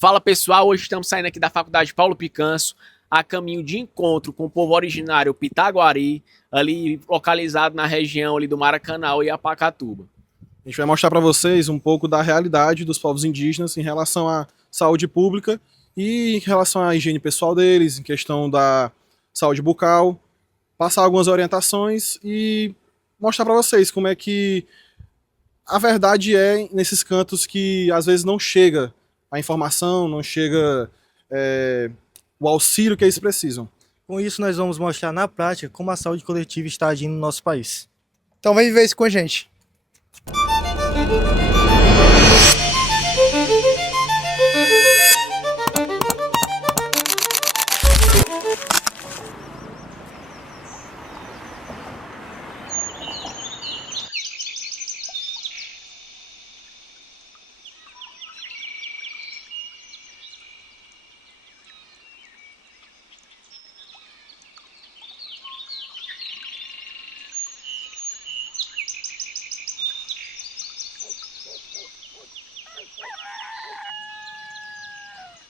Fala pessoal, hoje estamos saindo aqui da Faculdade Paulo Picanço, a caminho de encontro com o povo originário Pitaguari, ali localizado na região ali do Maracanã e Apacatuba. A gente vai mostrar para vocês um pouco da realidade dos povos indígenas em relação à saúde pública e em relação à higiene pessoal deles, em questão da saúde bucal, passar algumas orientações e mostrar para vocês como é que a verdade é nesses cantos que às vezes não chega a informação, não chega o auxílio que eles precisam. Com isso, nós vamos mostrar na prática como a saúde coletiva está agindo no nosso país. Então vem viver isso com a gente.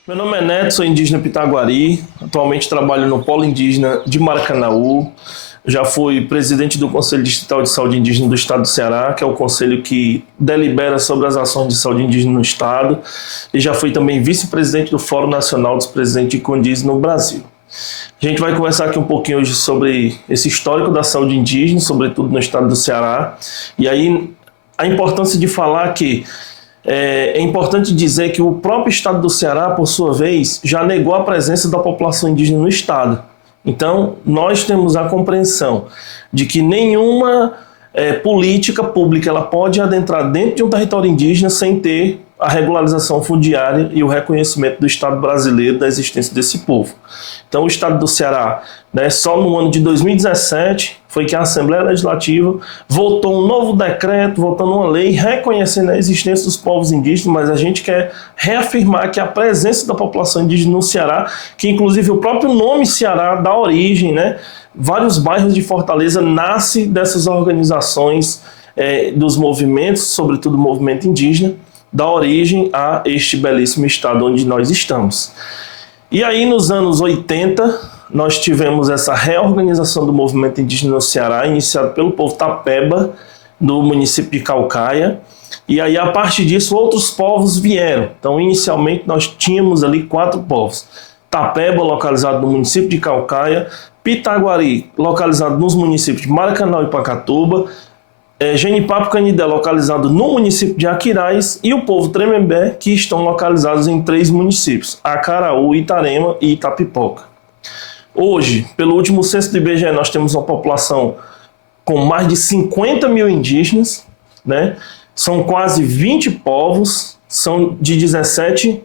Meu nome é Neto, sou indígena Pitaguari, atualmente trabalho no Polo Indígena de Maracanaú. Já fui presidente do Conselho Distrital de Saúde Indígena do Estado do Ceará, que é o conselho que delibera sobre as ações de saúde indígena no Estado. E já fui também vice-presidente do Fórum Nacional dos Presidentes de Condis no Brasil. A gente vai conversar aqui um pouquinho hoje sobre esse histórico da saúde indígena, sobretudo no Estado do Ceará. E aí a importância de falar que é importante dizer que o próprio Estado do Ceará, por sua vez, já negou a presença da população indígena no Estado. Então, nós temos a compreensão de que nenhuma política pública ela pode adentrar dentro de um território indígena sem ter a regularização fundiária e o reconhecimento do Estado brasileiro da existência desse povo. Então, o Estado do Ceará, só no ano de 2017, foi que a Assembleia Legislativa votou um novo decreto, votando uma lei reconhecendo a existência dos povos indígenas, mas a gente quer reafirmar que a presença da população indígena no Ceará, que inclusive o próprio nome Ceará dá origem, vários bairros de Fortaleza nascem dessas organizações dos movimentos, sobretudo o movimento indígena, dá origem a este belíssimo estado onde nós estamos. E aí, nos anos 80, nós tivemos essa reorganização do movimento indígena no Ceará, iniciado pelo povo Tapeba, do município de Caucaia. E aí, a partir disso, outros povos vieram. Então, inicialmente, nós tínhamos ali 4 povos. Tapeba, localizado no município de Caucaia, Pitaguari, localizado nos municípios de Maracanã e Pacatuba, Genipapo Canidé, localizado no município de Aquiraz, e o povo Tremembé, que estão localizados em 3 municípios, Acaraú, Itarema e Itapipoca. Hoje, pelo último censo do IBGE, nós temos uma população com mais de 50 mil indígenas, São quase 20 povos, são de 17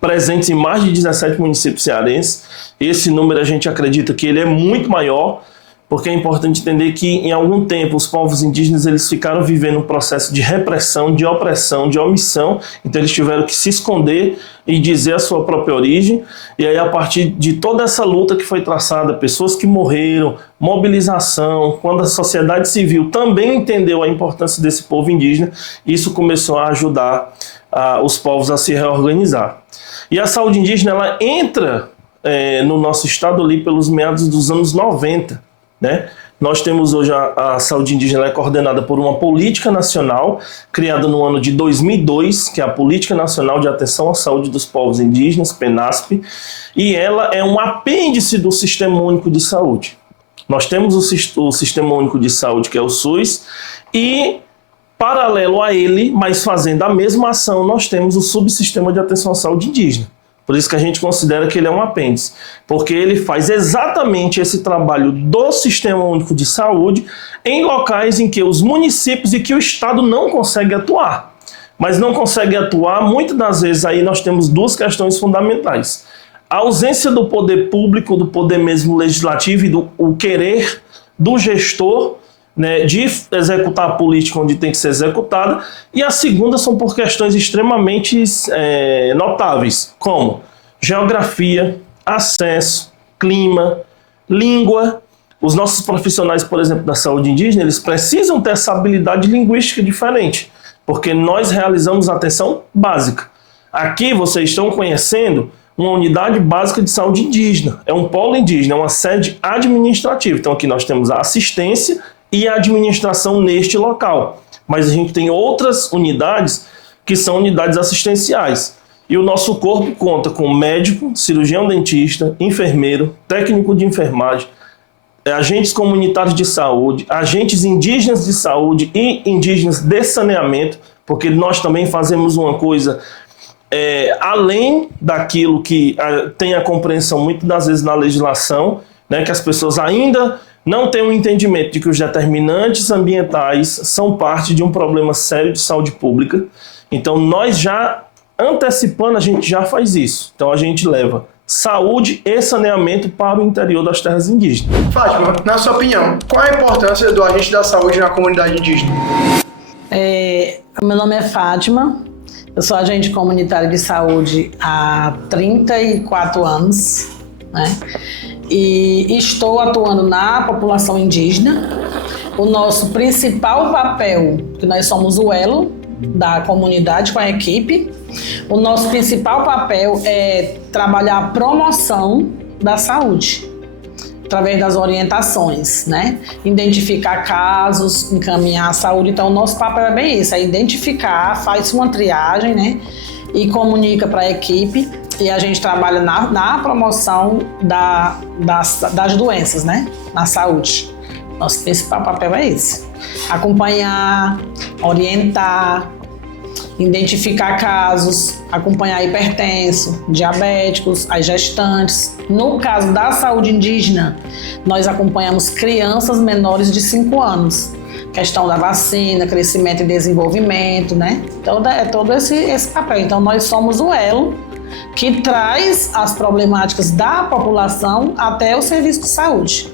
presentes em mais de 17 municípios cearenses. Esse número a gente acredita que ele é muito maior, porque é importante entender que em algum tempo os povos indígenas eles ficaram vivendo um processo de repressão, de opressão, de omissão, então eles tiveram que se esconder e dizer a sua própria origem, e aí a partir de toda essa luta que foi traçada, pessoas que morreram, mobilização, quando a sociedade civil também entendeu a importância desse povo indígena, isso começou a ajudar os povos a se reorganizar. E a saúde indígena ela entra no nosso estado ali pelos meados dos anos 90, Nós temos hoje a saúde indígena coordenada por uma política nacional criada no ano de 2002, que é a Política Nacional de Atenção à Saúde dos Povos Indígenas, PENASP, e ela é um apêndice do Sistema Único de Saúde. Nós temos o Sistema Único de Saúde, que é o SUS, e paralelo a ele, mas fazendo a mesma ação, nós temos o Subsistema de Atenção à Saúde Indígena. Por isso que a gente considera que ele é um apêndice, porque ele faz exatamente esse trabalho do Sistema Único de Saúde em locais em que os municípios e que o Estado não consegue atuar. Mas não consegue atuar, muitas das vezes aí nós temos 2 questões fundamentais. A ausência do poder público, do poder mesmo legislativo e o querer do gestor de executar a política onde tem que ser executada, e a segunda são por questões extremamente notáveis, como geografia, acesso, clima, língua. Os nossos profissionais, por exemplo, da saúde indígena, eles precisam ter essa habilidade linguística diferente, porque nós realizamos atenção básica. Aqui vocês estão conhecendo uma unidade básica de saúde indígena. É um polo indígena, é uma sede administrativa. Então aqui nós temos a assistência e a administração neste local. Mas a gente tem outras unidades que são unidades assistenciais. E o nosso corpo conta com médico, cirurgião dentista, enfermeiro, técnico de enfermagem, agentes comunitários de saúde, agentes indígenas de saúde e indígenas de saneamento, porque nós também fazemos uma coisa além daquilo que tem a compreensão muitas das vezes na legislação, né, que as pessoas ainda não têm um entendimento de que os determinantes ambientais são parte de um problema sério de saúde pública. Então nós já, antecipando, a gente já faz isso. Então a gente leva saúde e saneamento para o interior das terras indígenas. Fátima, na sua opinião, qual a importância do agente da saúde na comunidade indígena? Meu nome é Fátima, eu sou agente comunitário de saúde há 34 anos, né? E estou atuando na população indígena. O nosso principal papel, que nós somos o elo da comunidade com a equipe, o nosso principal papel é trabalhar a promoção da saúde, através das orientações, né? Identificar casos, encaminhar a saúde. Então, o nosso papel é bem isso, é identificar, faz uma triagem, né? E comunica para a equipe, e a gente trabalha na promoção das doenças, né? Na saúde. Nosso principal papel é esse. Acompanhar, orientar, identificar casos, acompanhar hipertenso, diabéticos, as gestantes. No caso da saúde indígena, nós acompanhamos crianças menores de 5 anos. Questão da vacina, crescimento e desenvolvimento, né? Então é todo esse papel. Então nós somos o elo que traz as problemáticas da população até o serviço de saúde.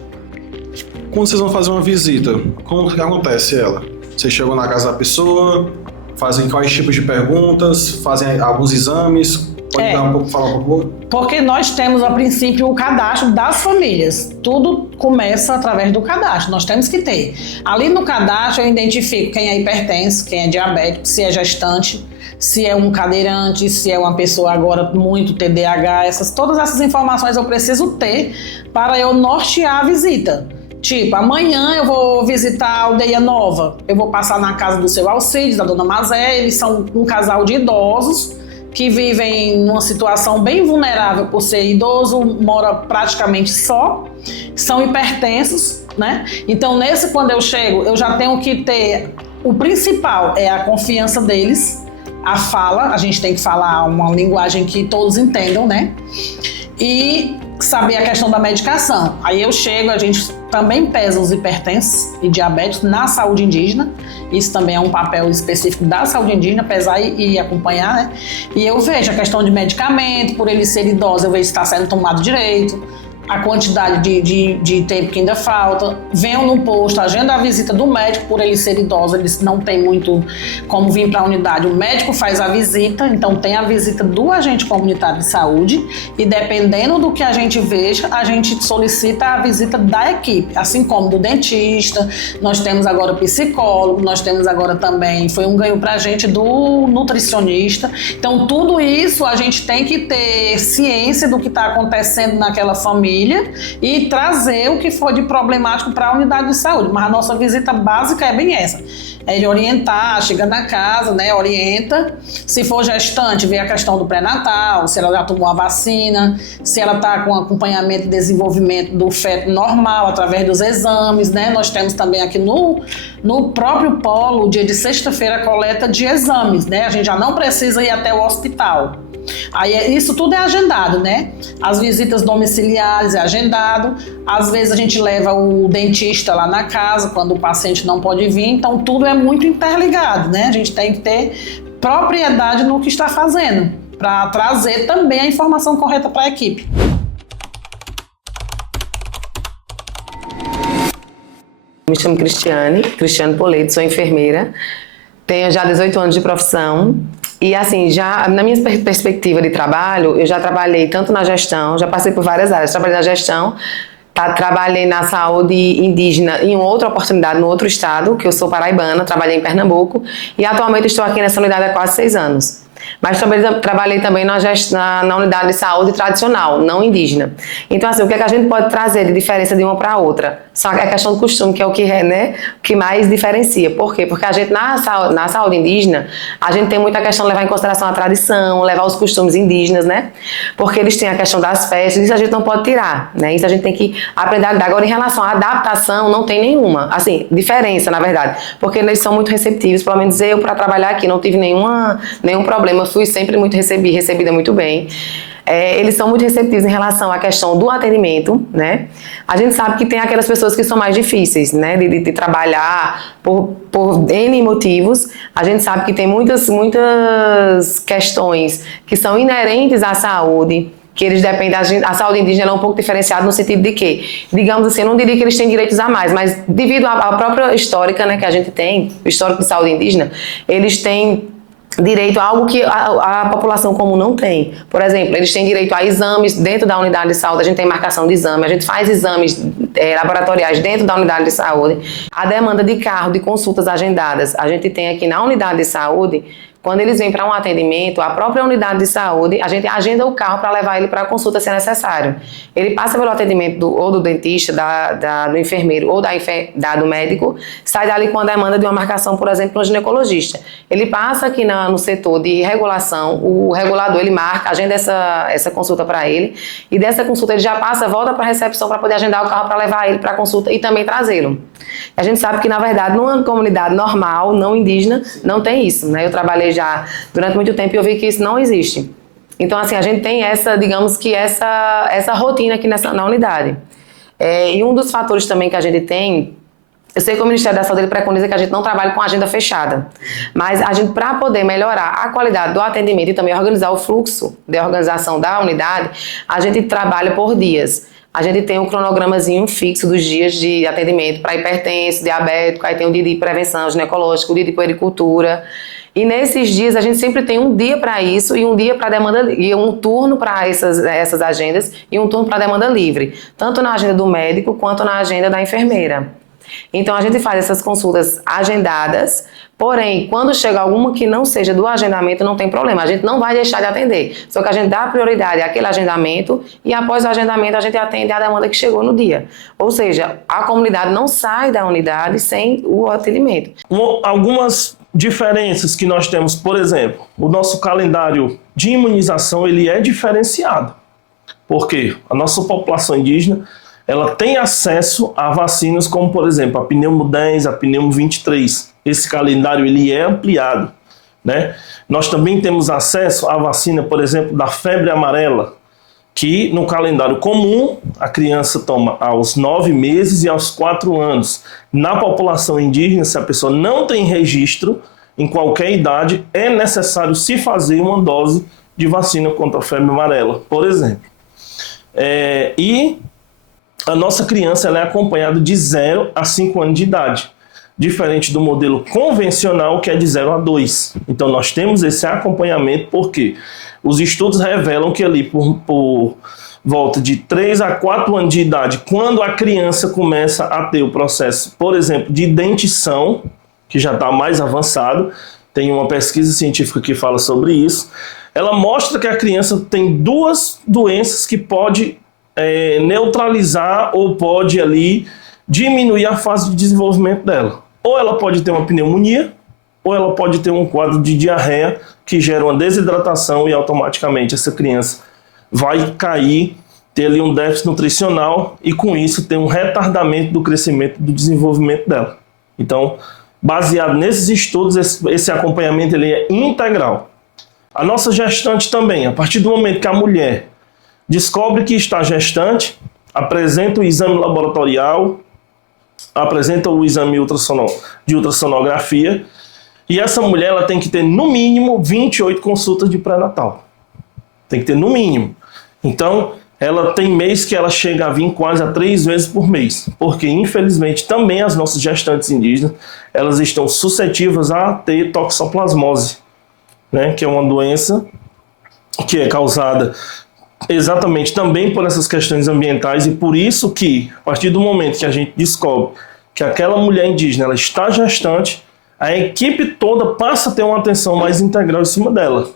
Quando vocês vão fazer uma visita, como que acontece ela? Você chegou na casa da pessoa, fazem quais tipos de perguntas, fazem alguns exames, pode falar um pouco? Porque nós temos, a princípio, o cadastro das famílias. Tudo começa através do cadastro, nós temos que ter. Ali no cadastro eu identifico quem é hipertenso, quem é diabético, se é gestante, se é um cadeirante, se é uma pessoa agora muito TDAH, todas essas informações eu preciso ter para eu nortear a visita. Tipo, amanhã eu vou visitar a Aldeia Nova, eu vou passar na casa do seu Alcides, da dona Mazé. Eles são um casal de idosos que vivem numa situação bem vulnerável por ser idoso, mora praticamente só, são hipertensos, né? Então, quando eu chego, eu já tenho que ter, o principal é a confiança deles, a fala, a gente tem que falar uma linguagem que todos entendam, né? E saber a questão da medicação. Aí eu chego, a gente também pesa os hipertensos e diabéticos na saúde indígena. Isso também é um papel específico da saúde indígena, pesar e acompanhar, né? E eu vejo a questão de medicamento, por ele ser idoso, eu vejo se está sendo tomado direito, a quantidade de tempo que ainda falta. Venham no posto, agenda a visita do médico, por ele ser idoso, eles não tem muito como vir para a unidade. O médico faz a visita, então tem a visita do agente comunitário de saúde, e dependendo do que a gente veja, a gente solicita a visita da equipe, assim como do dentista. Nós temos agora psicólogo, nós temos agora também, foi um ganho para a gente, do nutricionista. Então tudo isso a gente tem que ter ciência do que está acontecendo naquela família e trazer o que for de problemático para a unidade de saúde. Mas a nossa visita básica é bem essa, é de orientar, chega na casa, né, orienta. Se for gestante, vê a questão do pré-natal, se ela já tomou a vacina, se ela está com acompanhamento e desenvolvimento do feto normal através dos exames, né? Nós temos também aqui no próprio polo, dia de sexta-feira, coleta de exames, né? A gente já não precisa ir até o hospital. Aí isso tudo é agendado, né? As visitas domiciliares é agendado. Às vezes a gente leva o dentista lá na casa quando o paciente não pode vir. Então tudo é muito interligado, né? A gente tem que ter propriedade no que está fazendo para trazer também a informação correta para a equipe. Me chamo Cristiane Poleto, sou enfermeira, tenho já 18 anos de profissão. E assim, já na minha perspectiva de trabalho, eu já trabalhei tanto na gestão, já passei por várias áreas. Trabalhei na gestão, trabalhei na saúde indígena em outra oportunidade, no outro estado, que eu sou paraibana, trabalhei em Pernambuco, e atualmente estou aqui nessa unidade há quase 6 anos. Mas também trabalhei também na unidade de saúde tradicional, não indígena. Então, assim, o que é que a gente pode trazer de diferença de uma para outra? Só que a questão do costume, que é o que, né, o que mais diferencia. Por quê? Porque a gente, na saúde indígena, a gente tem muita questão de levar em consideração a tradição, levar os costumes indígenas, né? Porque eles têm a questão das festas, isso a gente não pode tirar, né? Isso a gente tem que aprender a lidar. Agora, em relação à adaptação, não tem nenhuma, assim, diferença, na verdade. Porque eles são muito receptivos, pelo menos eu, para trabalhar aqui, não tive nenhum problema, fui sempre muito recebida muito bem. Eles são muito receptivos em relação à questão do atendimento, né? A gente sabe que tem aquelas pessoas que são mais difíceis, né? De trabalhar por N motivos. A gente sabe que tem muitas questões que são inerentes à saúde, que eles dependem a saúde indígena é um pouco diferenciada no sentido de que, digamos assim, eu não diria que eles têm direitos a mais, mas devido à própria histórica, né, que a gente tem, o histórico de saúde indígena, eles têm direito a algo que a população comum não tem. Por exemplo, eles têm direito a exames dentro da unidade de saúde, a gente tem marcação de exame, a gente faz exames laboratoriais dentro da unidade de saúde. A demanda de carro, de consultas agendadas, a gente tem aqui na unidade de saúde. Quando eles vêm para um atendimento, a própria unidade de saúde, a gente agenda o carro para levar ele para a consulta se é necessário. Ele passa pelo atendimento ou do dentista, do enfermeiro ou do médico, sai dali com a demanda de uma marcação, por exemplo, no ginecologista. Ele passa aqui no setor de regulação, o regulador ele marca, agenda essa consulta para ele, e dessa consulta ele já volta para a recepção para poder agendar o carro para levar ele para a consulta e também trazê-lo. A gente sabe que, na verdade, numa comunidade normal, não indígena, não tem isso, né? Eu trabalhei já durante muito tempo e eu vi que isso não existe. Então, assim, a gente tem digamos que essa rotina aqui na unidade. E um dos fatores também que a gente tem, eu sei que o Ministério da Saúde ele preconiza que a gente não trabalhe com agenda fechada, mas a gente, para poder melhorar a qualidade do atendimento e também organizar o fluxo de organização da unidade, a gente trabalha por dias. A gente tem um cronogramazinho fixo dos dias de atendimento para hipertenso, diabético, aí tem o dia de prevenção ginecológica, o dia de puericultura. E nesses dias a gente sempre tem um dia para isso e um dia para demanda e um turno para essas agendas e um turno para demanda livre, tanto na agenda do médico quanto na agenda da enfermeira. Então a gente faz essas consultas agendadas, porém, quando chega alguma que não seja do agendamento, não tem problema, a gente não vai deixar de atender, só que a gente dá prioridade àquele agendamento e após o agendamento a gente atende a demanda que chegou no dia. Ou seja, a comunidade não sai da unidade sem o atendimento. Algumas diferenças que nós temos, por exemplo, o nosso calendário de imunização ele é diferenciado, porque a nossa população indígena ela tem acesso a vacinas como, por exemplo, a pneumo 10, a pneumo 23. Esse calendário ele é ampliado, né? Nós também temos acesso à vacina, por exemplo, da febre amarela, que no calendário comum a criança toma aos 9 meses e aos 4 anos. Na população indígena, se a pessoa não tem registro, em qualquer idade, é necessário se fazer uma dose de vacina contra a febre amarela, por exemplo. E a nossa criança ela é acompanhada de 0 a 5 anos de idade, diferente do modelo convencional, que é de 0 a 2. Então nós temos esse acompanhamento porque os estudos revelam que ali por volta de 3 a 4 anos de idade, quando a criança começa a ter o processo, por exemplo, de dentição, que já está mais avançado, tem uma pesquisa científica que fala sobre isso, ela mostra que a criança tem 2 doenças que pode neutralizar ou pode ali diminuir a fase de desenvolvimento dela. Ou ela pode ter uma pneumonia, ou ela pode ter um quadro de diarreia que gera uma desidratação e automaticamente essa criança vai cair, ter ali um déficit nutricional e com isso ter um retardamento do crescimento e do desenvolvimento dela. Então, baseado nesses estudos, esse acompanhamento ele é integral. A nossa gestante também, a partir do momento que a mulher descobre que está gestante, apresenta o exame laboratorial, apresenta o exame de ultrassonografia, e essa mulher ela tem que ter no mínimo 28 consultas de pré-natal. Tem que ter no mínimo. Então, ela tem mês que ela chega a vir quase a 3 vezes por mês, porque infelizmente também as nossas gestantes indígenas, elas estão suscetíveis a ter toxoplasmose, né, que é uma doença que é causada exatamente também por essas questões ambientais e por isso que, a partir do momento que a gente descobre que aquela mulher indígena ela está gestante, a equipe toda passa a ter uma atenção mais integral em cima dela.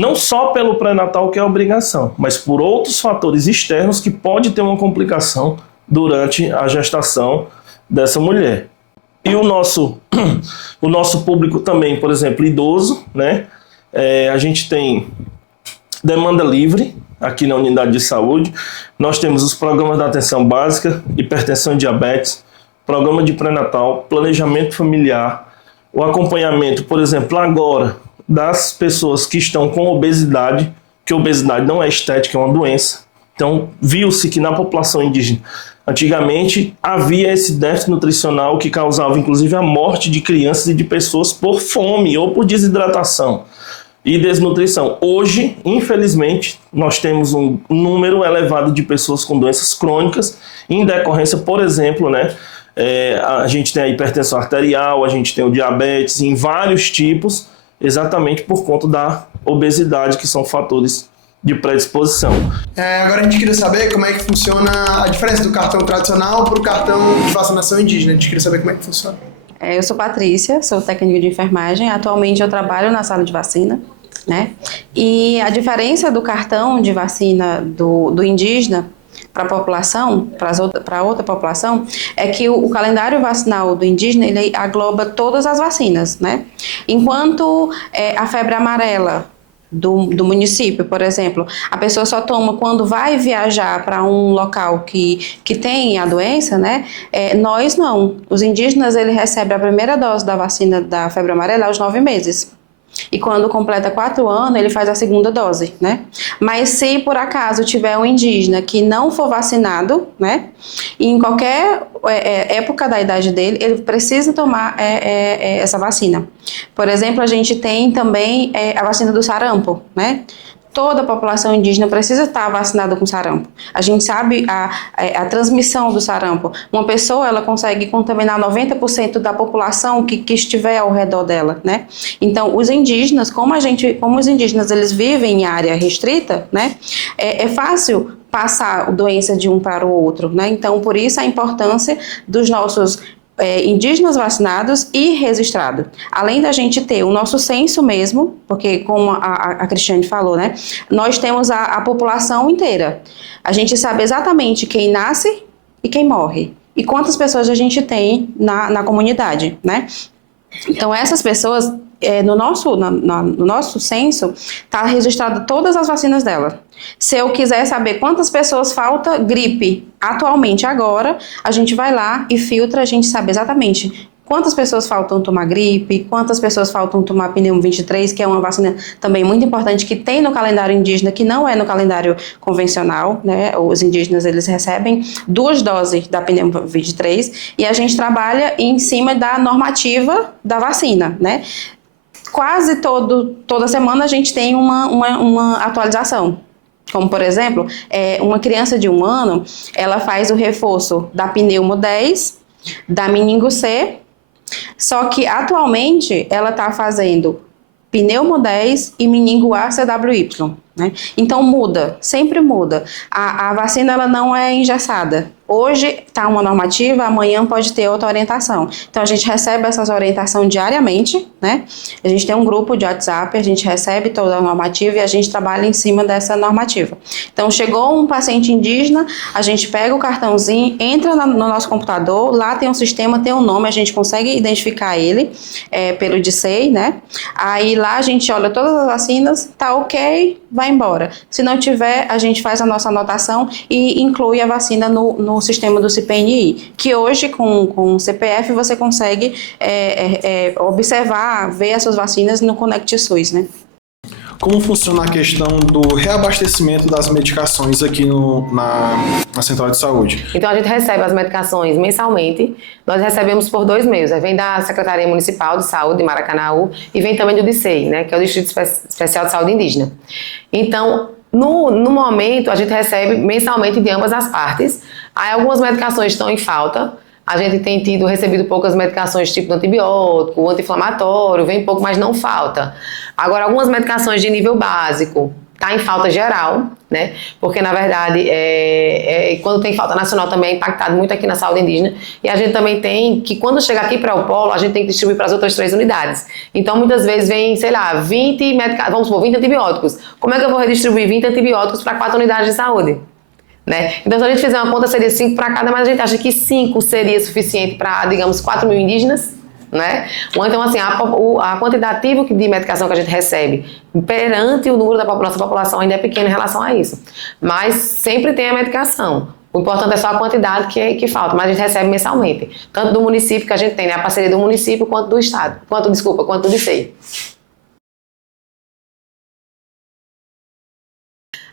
não só pelo pré-natal, que é a obrigação, mas por outros fatores externos que pode ter uma complicação durante a gestação dessa mulher. E o nosso público também, por exemplo, idoso, né? A gente tem demanda livre aqui na unidade de saúde. Nós temos os programas da atenção básica, hipertensão e diabetes, programa de pré-natal, planejamento familiar, o acompanhamento, por exemplo, agora, das pessoas que estão com obesidade, que obesidade não é estética, é uma doença. Então, viu-se que na população indígena, antigamente, havia esse déficit nutricional que causava, inclusive, a morte de crianças e de pessoas por fome ou por desidratação e desnutrição. Hoje, infelizmente, nós temos um número elevado de pessoas com doenças crônicas, em decorrência, por exemplo, né, a gente tem a hipertensão arterial, a gente tem o diabetes em vários tipos, exatamente por conta da obesidade, que são fatores de predisposição. Agora a gente queria saber como é que funciona a diferença do cartão tradicional para o cartão de vacinação indígena. A gente queria saber como é que funciona. Eu sou Patrícia, sou técnica de enfermagem. Atualmente eu trabalho na sala de vacina, né? E a diferença do cartão de vacina do indígena para a população, para outra população, é que o calendário vacinal do indígena, ele agloba todas as vacinas, né? Enquanto a febre amarela do município, por exemplo, a pessoa só toma quando vai viajar para um local que tem a doença, né? Nós não. Os indígenas, ele recebe a primeira dose da vacina da febre amarela aos 9 meses. E quando completa 4 anos, ele faz a segunda dose, né? Mas se por acaso tiver um indígena que não for vacinado, né? E em qualquer época da idade dele, ele precisa tomar essa vacina. Por exemplo, a gente tem também a vacina do sarampo, né? Toda a população indígena precisa estar vacinada com sarampo. A gente sabe a transmissão do sarampo. Uma pessoa, ela consegue contaminar 90% da população que estiver ao redor dela, né? Então, os indígenas, como os indígenas, eles vivem em área restrita, né? É fácil passar a doença de um para o outro, né? Então, por isso a importância dos nossos indígenas vacinados e registrados. Além da gente ter o nosso censo mesmo, porque como a Cristiane falou, né, nós temos a população inteira. A gente sabe exatamente quem nasce e quem morre. E quantas pessoas a gente tem na comunidade, né? Então, essas pessoas, no nosso censo, está registrado todas as vacinas dela. Se eu quiser saber quantas pessoas falta gripe atualmente agora, a gente vai lá e filtra, a gente sabe exatamente quantas pessoas faltam tomar gripe, quantas pessoas faltam tomar pneumo 23, que é uma vacina também muito importante que tem no calendário indígena, que não é no calendário convencional, né? Os indígenas, eles recebem 2 doses da pneumo 23 e a gente trabalha em cima da normativa da vacina, né? Quase toda semana a gente tem uma atualização. Como, por exemplo, uma criança de 1 ano, ela faz o reforço da pneumo 10, da meningo C, só que atualmente ela está fazendo pneumo 10 e meningo A CWY, né? Então muda, sempre muda. A vacina, ela não é engessada. Hoje está uma normativa, amanhã pode ter outra orientação. Então a gente recebe essas orientações diariamente, né? A gente tem um grupo de WhatsApp, a gente recebe toda a normativa e a gente trabalha em cima dessa normativa. Então chegou um paciente indígena, a gente pega o cartãozinho, entra no nosso computador, lá tem um sistema, tem um nome, a gente consegue identificar ele pelo DSEI, né? Aí lá a gente olha todas as vacinas, tá ok, vai embora. Se não tiver, a gente faz a nossa anotação e inclui a vacina no sistema do CPNI, que hoje com o CPF você consegue observar, ver as suas vacinas no Conect SUS, né? Como funciona a questão do reabastecimento das medicações aqui na Central de Saúde? Então, a gente recebe as medicações mensalmente. Nós recebemos por 2 meios. Vem da Secretaria Municipal de Saúde de Maracanaú e vem também do DICEI, né, que é o Distrito Especial de Saúde Indígena. Então, no momento, a gente recebe mensalmente de ambas as partes. Aí, algumas medicações estão em falta. A gente tem recebido poucas medicações tipo antibiótico, anti-inflamatório, vem pouco, mas não falta. Agora, algumas medicações de nível básico, está em falta geral, né? Porque, na verdade, quando tem falta nacional também é impactado muito aqui na saúde indígena. E a gente também tem que, quando chega aqui para o polo, a gente tem que distribuir para as outras 3 unidades. Então, muitas vezes vem, sei lá, 20 antibióticos. Como é que eu vou redistribuir 20 antibióticos para 4 unidades de saúde? Né? Então, se a gente fizer uma conta, seria 5 para cada, mas a gente acha que 5 seria suficiente para, digamos, 4 mil indígenas. Né? Ou então, assim, a quantitativa de medicação que a gente recebe perante o número da população, a população ainda é pequena em relação a isso. Mas sempre tem a medicação. O importante é só a quantidade que falta, mas a gente recebe mensalmente. Tanto do município que a gente tem, né? A parceria do município, quanto do estado. Quanto do ICEI.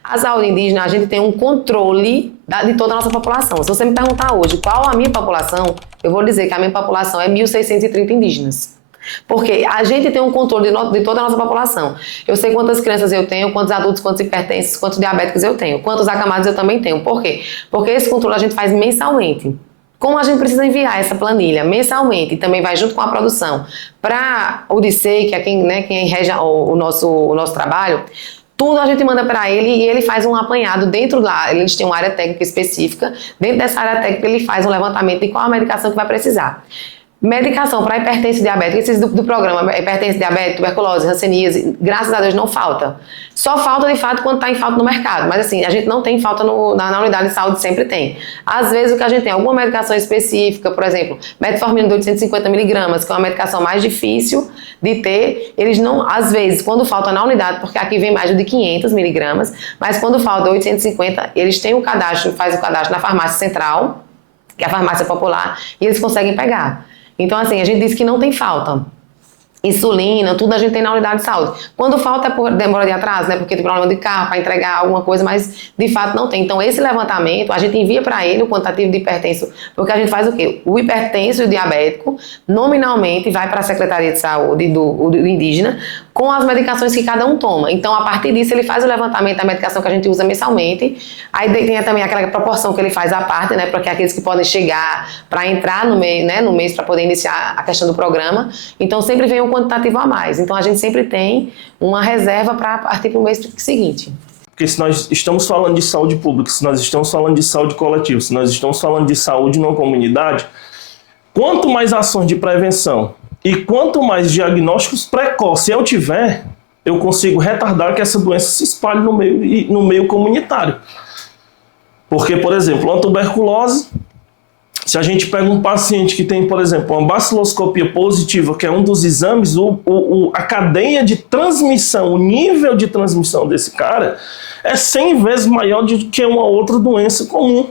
A saúde indígena, a gente tem um controle de toda a nossa população. Se você me perguntar hoje qual a minha população, eu vou dizer que a minha população é 1.630 indígenas. Porque a gente tem um controle de toda a nossa população. Eu sei quantas crianças eu tenho, quantos adultos, quantos hipertensos, quantos diabéticos eu tenho, quantos acamados eu também tenho. Por quê? Porque esse controle a gente faz mensalmente. Como a gente precisa enviar essa planilha mensalmente e também vai junto com a produção para o DICEI, que é quem rege o nosso trabalho, tudo a gente manda para ele e ele faz um apanhado dentro lá. Eles têm uma área técnica específica. Dentro dessa área técnica ele faz um levantamento de qual a medicação que vai precisar. Medicação para hipertensão e diabetes, esses do programa, hipertensão, diabetes, tuberculose, hanseníase, graças a Deus não falta. Só falta de fato quando está em falta no mercado, mas assim, a gente não tem falta na unidade de saúde, sempre tem. Às vezes o que a gente tem, alguma medicação específica, por exemplo, metformina de 850 miligramas, que é uma medicação mais difícil de ter, eles não, às vezes, quando falta na unidade, porque aqui vem mais de 500 miligramas, mas quando falta 850, eles têm o cadastro, faz o cadastro na farmácia central, que é a farmácia popular, e eles conseguem pegar. Então, assim, a gente diz que não tem falta. Insulina, tudo a gente tem na unidade de saúde. Quando falta é por demora de atraso, né? Porque tem problema de carro para entregar alguma coisa, mas de fato não tem. Então, esse levantamento, a gente envia para ele o quantitativo de hipertenso, porque a gente faz o quê? O hipertenso e o diabético, nominalmente, vai para a Secretaria de Saúde do indígena, com as medicações que cada um toma. Então, a partir disso, ele faz o levantamento da medicação que a gente usa mensalmente. Aí tem também aquela proporção que ele faz à parte, né? Porque aqueles que podem chegar para entrar no mês, né? No mês para poder iniciar a questão do programa. Então, sempre vem um quantitativo a mais. Então, a gente sempre tem uma reserva para partir para o mês seguinte. Porque se nós estamos falando de saúde pública, se nós estamos falando de saúde coletiva, se nós estamos falando de saúde numa comunidade, quanto mais ações de prevenção e quanto mais diagnósticos precoces eu tiver, eu consigo retardar que essa doença se espalhe no meio comunitário. Porque, por exemplo, a tuberculose, se a gente pega um paciente que tem, por exemplo, uma baciloscopia positiva, que é um dos exames, a cadeia de transmissão, o nível de transmissão desse cara é 100 vezes maior do que uma outra doença comum.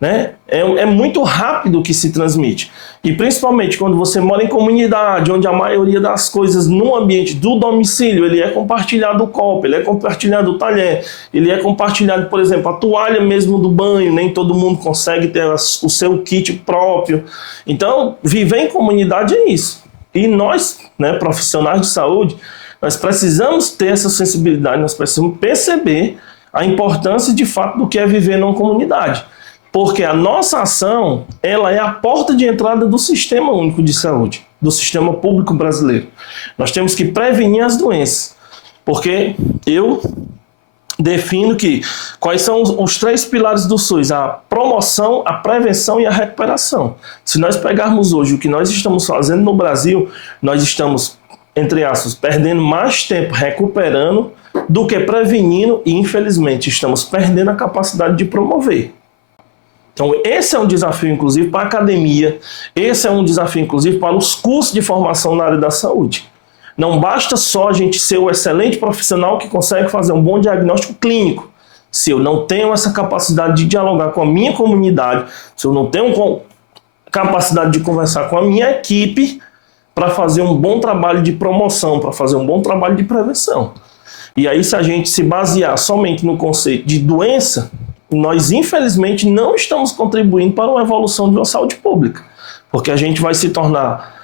Né? É muito rápido que se transmite. E principalmente quando você mora em comunidade, onde a maioria das coisas no ambiente do domicílio, ele é compartilhado o copo, ele é compartilhado o talher, ele é compartilhado, por exemplo, a toalha mesmo do banho, nem todo mundo consegue ter o seu kit próprio. Então, viver em comunidade é isso. E nós, né, profissionais de saúde, nós precisamos ter essa sensibilidade, nós precisamos perceber a importância de fato do que é viver numa comunidade. Porque a nossa ação, ela é a porta de entrada do Sistema Único de Saúde, do sistema público brasileiro. Nós temos que prevenir as doenças, porque eu defino que quais são os 3 pilares do SUS: a promoção, a prevenção e a recuperação. Se nós pegarmos hoje o que nós estamos fazendo no Brasil, nós estamos, entre aspas, perdendo mais tempo recuperando do que prevenindo e, infelizmente, estamos perdendo a capacidade de promover. Então, esse é um desafio, inclusive, para a academia, esse é um desafio, inclusive, para os cursos de formação na área da saúde. Não basta só a gente ser o excelente profissional que consegue fazer um bom diagnóstico clínico. Se eu não tenho essa capacidade de dialogar com a minha comunidade, se eu não tenho capacidade de conversar com a minha equipe para fazer um bom trabalho de promoção, para fazer um bom trabalho de prevenção. E aí, se a gente se basear somente no conceito de doença, nós, infelizmente, não estamos contribuindo para uma evolução de uma saúde pública, porque a gente vai se tornar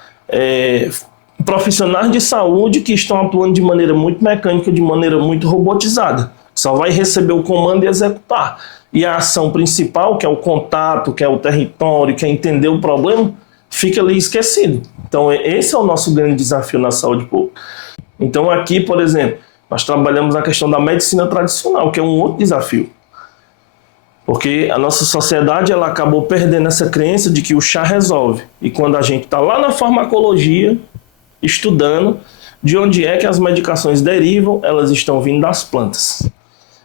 profissionais de saúde que estão atuando de maneira muito mecânica, de maneira muito robotizada. Só vai receber o comando e executar. E a ação principal, que é o contato, que é o território, que é entender o problema, fica ali esquecido. Então, esse é o nosso grande desafio na saúde pública. Então, aqui, por exemplo, Nós trabalhamos a questão da medicina tradicional, que é um outro desafio. Porque a nossa sociedade ela acabou perdendo essa crença de que o chá resolve. E quando a gente está lá na farmacologia, estudando de onde é que as medicações derivam, elas estão vindo das plantas.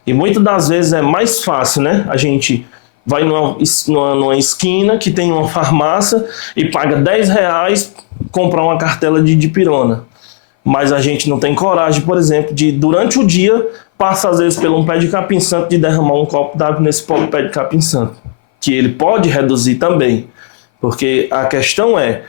E muitas das vezes é mais fácil, né? A gente vai numa esquina que tem uma farmácia e paga R$10 comprar uma cartela de dipirona. Mas a gente não tem coragem, por exemplo, de durante o dia passa às vezes pelo um pé de capim-santo de derramar um copo d'água nesse pé de capim-santo, que ele pode reduzir também, porque a questão é,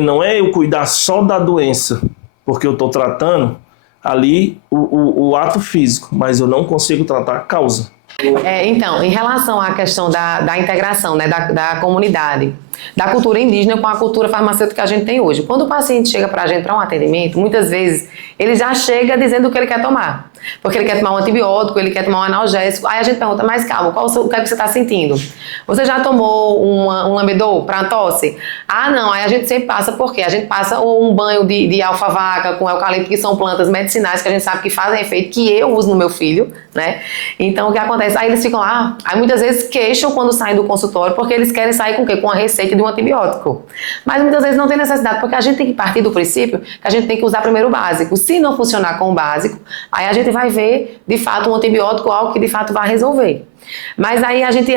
não é eu cuidar só da doença, porque eu estou tratando ali o ato físico, mas eu não consigo tratar a causa. Então, em relação à questão da integração, né, da comunidade, da cultura indígena com a cultura farmacêutica que a gente tem hoje. Quando o paciente chega para a gente para um atendimento, muitas vezes ele já chega dizendo o que ele quer tomar. Porque ele quer tomar um antibiótico, ele quer tomar um analgésico. Aí a gente pergunta, mas calma, o que é que você está sentindo? Você já tomou um lambedor para tosse? Ah, não. Aí a gente sempre passa, por quê? A gente passa um banho de alfavaca com eucalipto, que são plantas medicinais que a gente sabe que fazem efeito, que eu uso no meu filho, né? Então, o que acontece? Aí eles ficam lá, aí muitas vezes queixam quando saem do consultório, porque eles querem sair com o quê? Com a receita de um antibiótico. Mas muitas vezes não tem necessidade, porque a gente tem que partir do princípio que a gente tem que usar primeiro o básico. Se não funcionar com o básico, aí a gente vai ver, de fato, um antibiótico, algo que de fato vai resolver. Mas aí a gente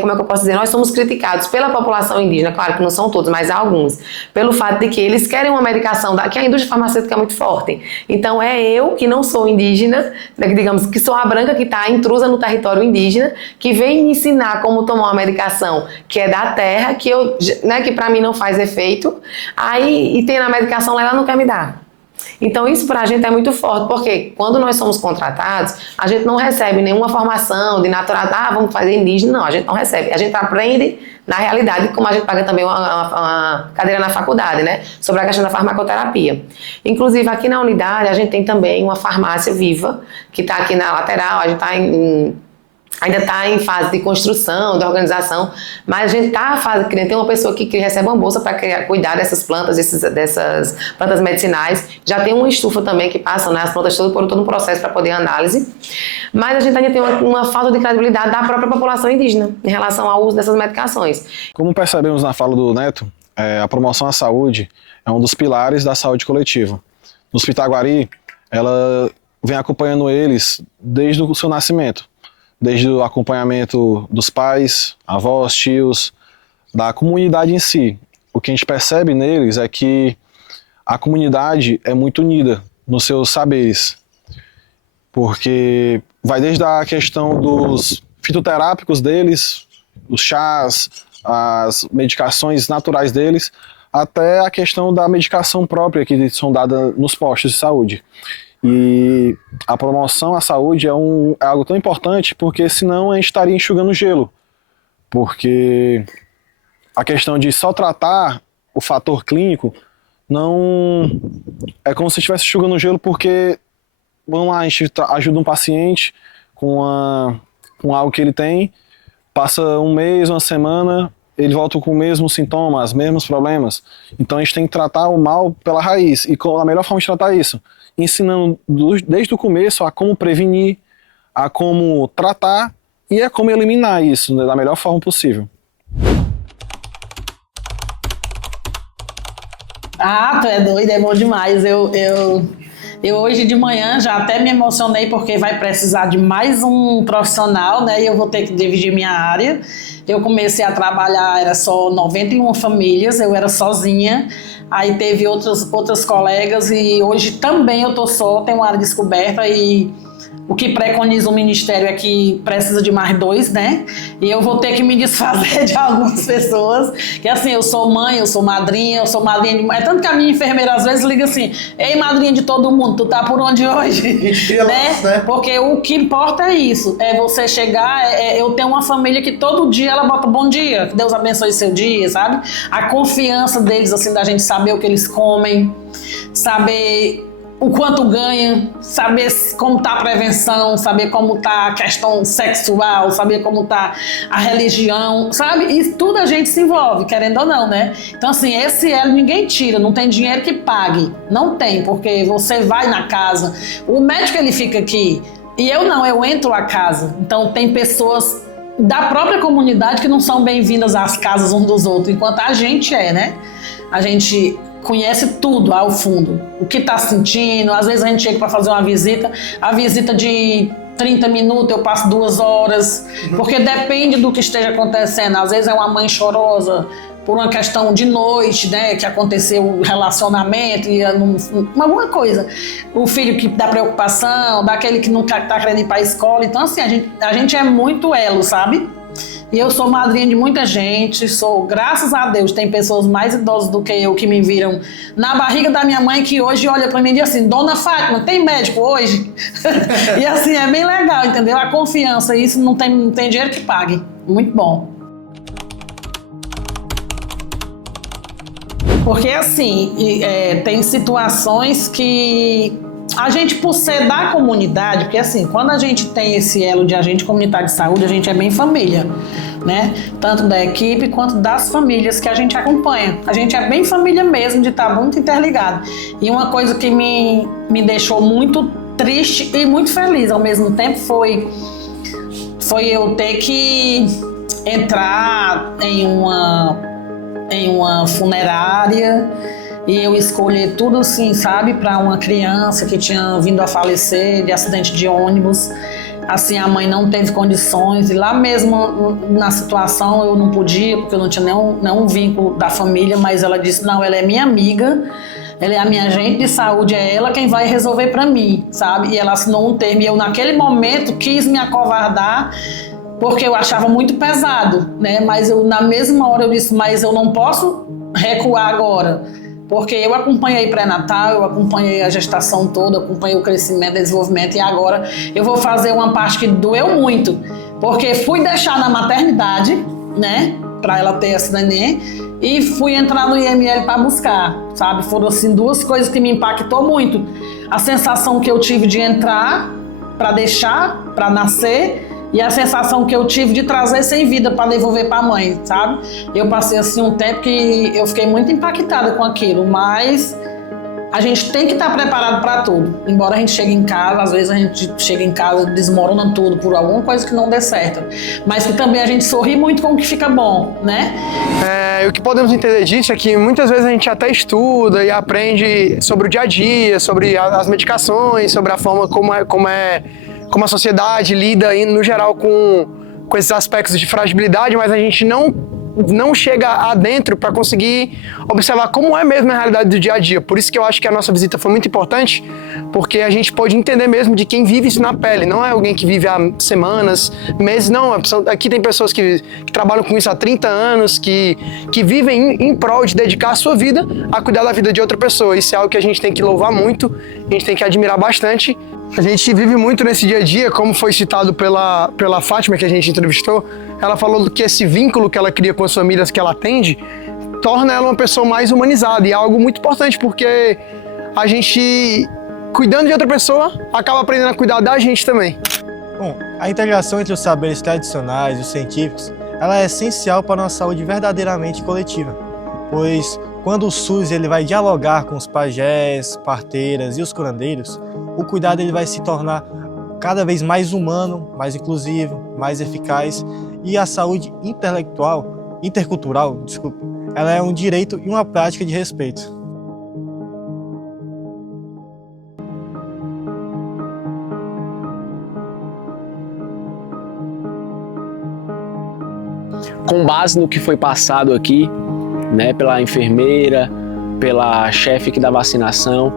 como é que eu posso dizer, nós somos criticados pela população indígena, claro que não são todos, mas há alguns, pelo fato de que eles querem uma medicação, que a indústria farmacêutica é muito forte. Então é eu, que não sou indígena, digamos, que sou a branca que está intrusa no território indígena, que vem me ensinar como tomar uma medicação que é da terra, que para mim não faz efeito, aí e tem na medicação lá, ela não quer me dar. Então isso pra gente é muito forte, porque quando nós somos contratados, a gente não recebe nenhuma formação de natural, vamos fazer indígena, não, a gente não recebe. A gente aprende na realidade, como a gente paga também uma cadeira na faculdade, né, sobre a questão da farmacoterapia. Inclusive aqui na unidade a gente tem também uma farmácia viva, que está aqui na lateral, a gente ainda está em fase de construção, de organização, mas a gente está fazendo, tem uma pessoa aqui que recebe uma bolsa para cuidar dessas plantas, dessas plantas medicinais, já tem uma estufa também que passa, né, as plantas todas por todo um processo para poder análise, mas a gente ainda tem uma falta de credibilidade da própria população indígena em relação ao uso dessas medicações. Como percebemos na fala do Neto, a promoção à saúde é um dos pilares da saúde coletiva. Nos Pitaguari, ela vem acompanhando eles desde o seu nascimento. Desde o acompanhamento dos pais, avós, tios, da comunidade em si. O que a gente percebe neles é que a comunidade é muito unida nos seus saberes, porque vai desde a questão dos fitoterápicos deles, os chás, as medicações naturais deles, até a questão da medicação própria que são dadas nos postos de saúde. E a promoção à saúde é algo tão importante, porque senão a gente estaria enxugando gelo. Porque a questão de só tratar o fator clínico não é como se estivesse enxugando gelo, porque vamos lá, a gente ajuda um paciente com algo que ele tem, passa um mês, uma semana, ele volta com o mesmo sintoma, os mesmos problemas. Então a gente tem que tratar o mal pela raiz. E a melhor forma de tratar isso, ensinando desde o começo a como prevenir, a como tratar e a como eliminar isso, né, da melhor forma possível. Ah, tu é doido, é bom demais. Eu hoje de manhã já até me emocionei porque vai precisar de mais um profissional, né? E eu vou ter que dividir minha área. Eu comecei a trabalhar, era só 91 famílias, eu era sozinha. Aí teve outras colegas e hoje também eu tô só, tenho uma área descoberta e o que preconiza o Ministério é que precisa de mais 2, né? E eu vou ter que me desfazer de algumas pessoas, que assim, eu sou mãe, eu sou madrinha de mãe. É tanto que a minha enfermeira às vezes liga assim, ei, madrinha de todo mundo, tu tá por onde hoje? Né? Porque o que importa é isso, é você chegar, eu tenho uma família que todo dia ela bota bom dia, que Deus abençoe seu dia, sabe? A confiança deles, assim, da gente saber o que eles comem, saber o quanto ganha, saber como está a prevenção, saber como está a questão sexual, saber como está a religião, sabe? Isso tudo a gente se envolve, querendo ou não, né? Então, assim, esse elo ninguém tira, não tem dinheiro que pague. Não tem, porque você vai na casa, o médico ele fica aqui, e eu não, eu entro à casa. Então, tem pessoas da própria comunidade que não são bem-vindas às casas uns dos outros, enquanto a gente né? A gente conhece tudo ao fundo, o que está sentindo. Às vezes a gente chega para fazer uma visita, a visita de 30 minutos eu passo 2 horas, porque depende do que esteja acontecendo. Às vezes é uma mãe chorosa por uma questão de noite, né, que aconteceu um relacionamento e alguma coisa. O filho que dá preocupação, daquele que não está querendo ir para a escola. Então, assim, a gente é muito elo, sabe? E eu sou madrinha de muita gente, graças a Deus, tem pessoas mais idosas do que eu que me viram na barriga da minha mãe, que hoje olha pra mim e diz assim, Dona Fátima, tem médico hoje? E assim, é bem legal, entendeu? A confiança, isso não tem dinheiro que pague. Muito bom. Porque assim, tem situações que a gente, por ser da comunidade, porque assim, quando a gente tem esse elo de agente comunitário de saúde, a gente é bem família, né? Tanto da equipe quanto das famílias que a gente acompanha. A gente é bem família mesmo, de estar muito interligado. E uma coisa que me deixou muito triste e muito feliz ao mesmo tempo foi eu ter que entrar em uma funerária e eu escolher tudo assim, sabe, para uma criança que tinha vindo a falecer de acidente de ônibus. Assim, a mãe não teve condições e lá mesmo na situação eu não podia, porque eu não tinha nenhum vínculo da família, mas ela disse, não, ela é minha amiga, ela é a minha agente de saúde, é ela quem vai resolver para mim, sabe? E ela assinou um termo e eu naquele momento quis me acovardar, porque eu achava muito pesado, né? Mas na mesma hora eu disse, mas eu não posso recuar agora. Porque eu acompanhei pré-natal, eu acompanhei a gestação toda, acompanhei o crescimento, desenvolvimento, e agora eu vou fazer uma parte que doeu muito, porque fui deixar na maternidade, né, para ela ter esse neném, e fui entrar no IML para buscar, sabe? Foram assim 2 coisas que me impactou muito. A sensação que eu tive de entrar para deixar, para nascer, e a sensação que eu tive de trazer sem vida para devolver para a mãe, sabe? Eu passei assim um tempo que eu fiquei muito impactada com aquilo, mas a gente tem que estar preparado para tudo. Embora a gente chegue em casa, às vezes a gente chega em casa e desmorona tudo por alguma coisa que não dê certo. Mas que também a gente sorri muito com o que fica bom, né? O que podemos entender disso é que muitas vezes a gente até estuda e aprende sobre o dia a dia, sobre as medicações, sobre a forma como a sociedade lida, no geral, com esses aspectos de fragilidade, mas a gente não chega adentro para conseguir observar como é mesmo a realidade do dia a dia. Por isso que eu acho que a nossa visita foi muito importante, porque a gente pôde entender mesmo de quem vive isso na pele. Não é alguém que vive há semanas, meses, não. Aqui tem pessoas que trabalham com isso há 30 anos, que vivem em prol de dedicar a sua vida a cuidar da vida de outra pessoa. Isso é algo que a gente tem que louvar muito, a gente tem que admirar bastante. A gente vive muito nesse dia a dia, como foi citado pela Fátima, que a gente entrevistou. Ela falou que esse vínculo que ela cria com as famílias que ela atende torna ela uma pessoa mais humanizada, e é algo muito importante, porque a gente, cuidando de outra pessoa, acaba aprendendo a cuidar da gente também. Bom, a integração entre os saberes tradicionais e os científicos, ela é essencial para uma saúde verdadeiramente coletiva, pois quando o SUS ele vai dialogar com os pajés, parteiras e os curandeiros, o cuidado ele vai se tornar cada vez mais humano, mais inclusivo, mais eficaz, e a saúde intercultural, ela é um direito e uma prática de respeito. Com base no que foi passado aqui, né, pela enfermeira, pela chefe aqui da vacinação,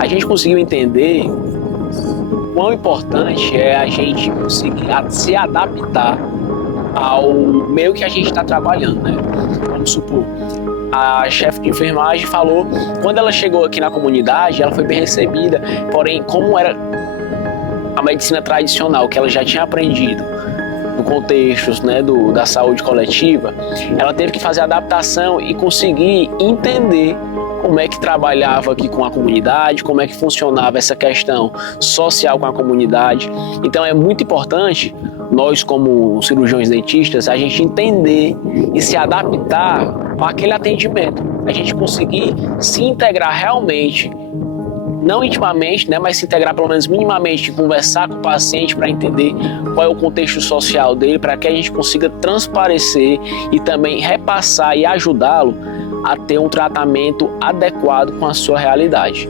a gente conseguiu entender o quão importante é a gente conseguir se adaptar ao meio que a gente está trabalhando, né? Vamos supor, a chefe de enfermagem falou, quando ela chegou aqui na comunidade, ela foi bem recebida, porém, como era a medicina tradicional, que ela já tinha aprendido no contexto, né, da saúde coletiva, ela teve que fazer adaptação e conseguir entender como é que trabalhava aqui com a comunidade, como é que funcionava essa questão social com a comunidade. Então é muito importante nós, como cirurgiões dentistas, a gente entender e se adaptar para aquele atendimento, a gente conseguir se integrar realmente, não intimamente, né, mas se integrar pelo menos minimamente, conversar com o paciente para entender qual é o contexto social dele, para que a gente consiga transparecer e também repassar e ajudá-lo a ter um tratamento adequado com a sua realidade.